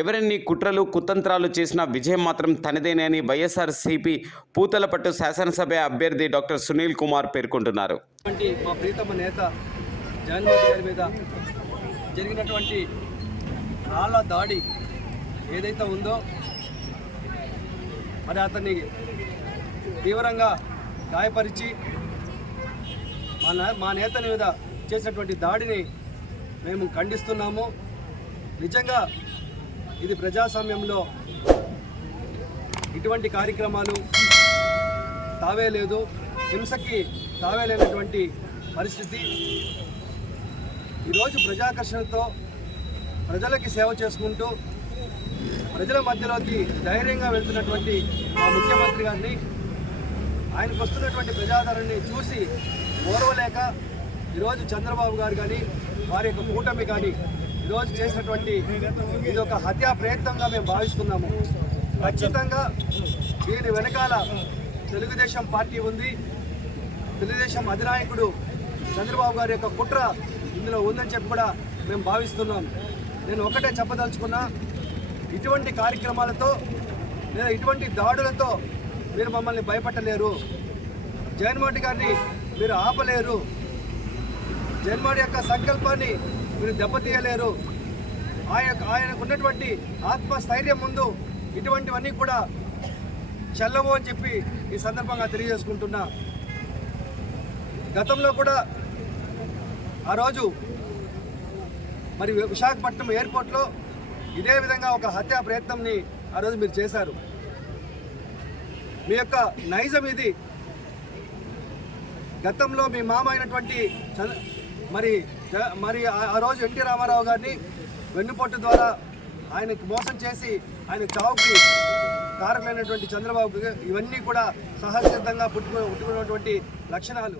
ఎవరెన్ని కుట్రలు కుతంత్రాలు చేసినా విజయం మాత్రం తనదేనని వైఎస్ఆర్సీపీ పూతలపట్టు శాసనసభ అభ్యర్థి డాక్టర్ సునీల్ కుమార్ పేర్కొంటున్నారు. మా ప్రీతమ నేత జగన్మోహన్ గారి మీద జరిగినటువంటి రాళ్ల దాడి ఏదైతే ఉందో మరి అతన్ని తీవ్రంగా గాయపరిచి మా నేత మీద చేసినటువంటి దాడిని మేము ఖండిస్తున్నాము. నిజంగా ఇది ప్రజాస్వామ్యంలో ఇటువంటి కార్యక్రమాలు తావే లేదు, హింసకి తావే లేనటువంటి పరిస్థితి. ఈరోజు ప్రజాకర్షణతో ప్రజలకి సేవ చేసుకుంటూ ప్రజల మధ్యలోకి ధైర్యంగా వెళ్తున్నటువంటి మా ముఖ్యమంత్రి గారిని, ఆయనకు వస్తున్నటువంటి ప్రజాదరణని చూసి ఓర్వలేక ఈరోజు చంద్రబాబు గారు కానీ వారి యొక్క కూటమి కానీ ఈరోజు చేసినటువంటి ఇది ఒక హత్యా ప్రయత్నంగా మేము భావిస్తున్నాము. ఖచ్చితంగా దీని వెనకాల తెలుగుదేశం పార్టీ ఉంది, తెలుగుదేశం అధినాయకుడు చంద్రబాబు గారి యొక్క కుట్ర ఇందులో ఉందని చెప్పి కూడా మేము భావిస్తున్నాం. నేను ఒకటే చెప్పదలుచుకున్నా, ఇటువంటి కార్యక్రమాలతో లేదా ఇటువంటి దాడులతో మీరు మమ్మల్ని భయపెట్టలేరు, జగన్మోహన్ గారిని మీరు ఆపలేరు, జగన్మోహన్ యొక్క సంకల్పాన్ని మీరు దెబ్బతీయలేరు. ఆయనకు ఉన్నటువంటి ఆత్మస్థైర్యం ముందు ఇటువంటివన్నీ కూడా చెల్లవు అని చెప్పి ఈ సందర్భంగా తెలియజేసుకుంటున్నా. గతంలో కూడా ఆ రోజు మరి విశాఖపట్నం ఎయిర్పోర్ట్లో ఇదే విధంగా ఒక హత్యా ప్రయత్నంని ఆ రోజు మీరు చేశారు. మీ యొక్క నైజం ఇది. గతంలో మీ మామ అయినటువంటి మరి ఆ రోజు ఎన్టీ రామారావు గారిని వెన్నుపోటు ద్వారా ఆయనకు మోసం చేసి ఆయన చావుకి కారకులైనటువంటి చంద్రబాబు, ఇవన్నీ కూడా సహజసిద్ధంగా పుట్టుకున్నటువంటి లక్షణాలు.